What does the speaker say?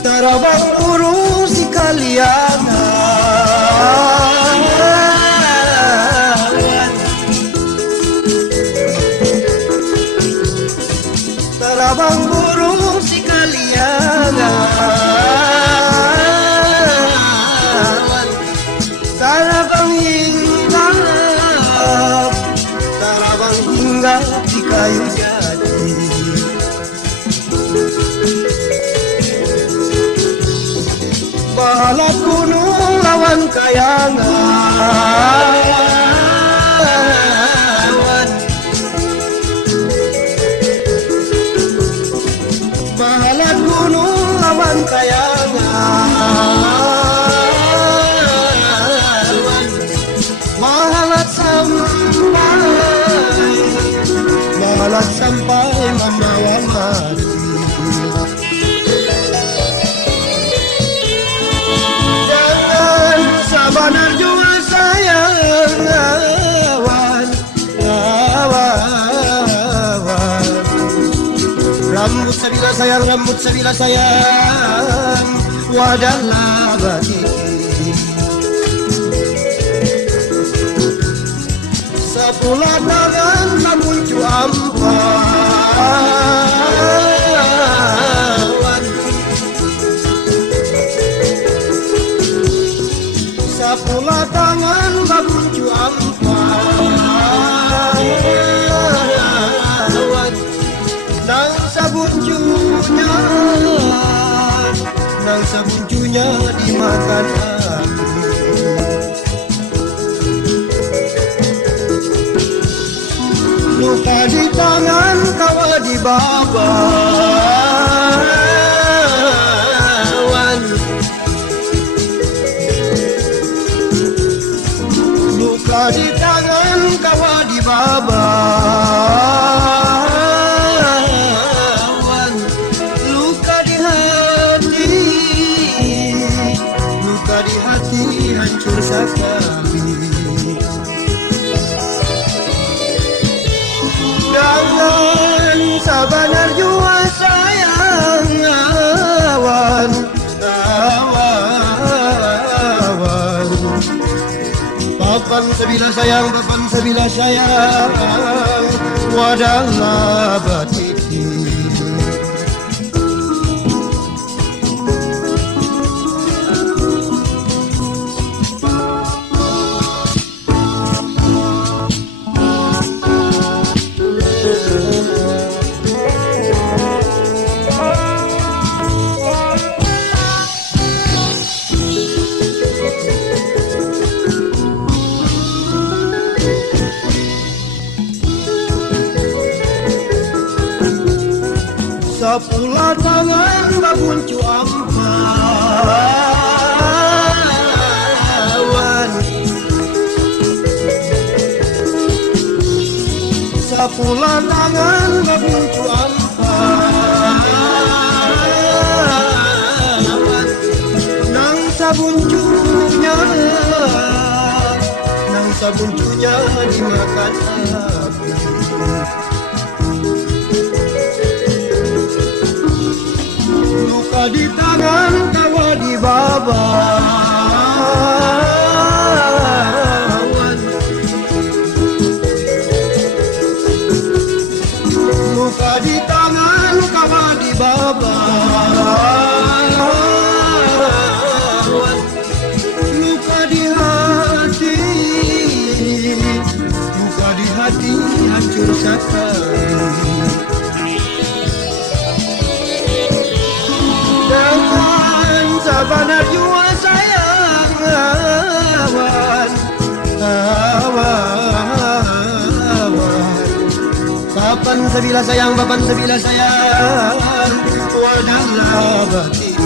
Terawang burung si kalian, terawang burung si kalian, terawang hinggap di kayu jati. Balat gunung lawan kayangan, balat gunung lawan kayangan, mahalat sampai membawa mati. Sabanar juga sayang awan, rambut sabila sayang wadahlah batik. Sepuluh tangan namun ampawan, sepuluh tangan babuncu ampawan, nang sabuncunya dimakan api. Luka di tangan kawa di babawan, luka di tangan kawa di babawan, luka di hati hancur sekali. Jangan sabanar jua sayang awan, papan sabila sayang wadahlah batik. Sepuluh tangan babuncu ampawan, sepuluh tangan babuncu ampawan, nang sabuncunya dimakan api. Luka di tangan kawa di babawan, luka di tangan kawa di babawan, luka di hati hancur sekali. Sabanar jua sayang awan, papan sabila sayang wadahlah batik.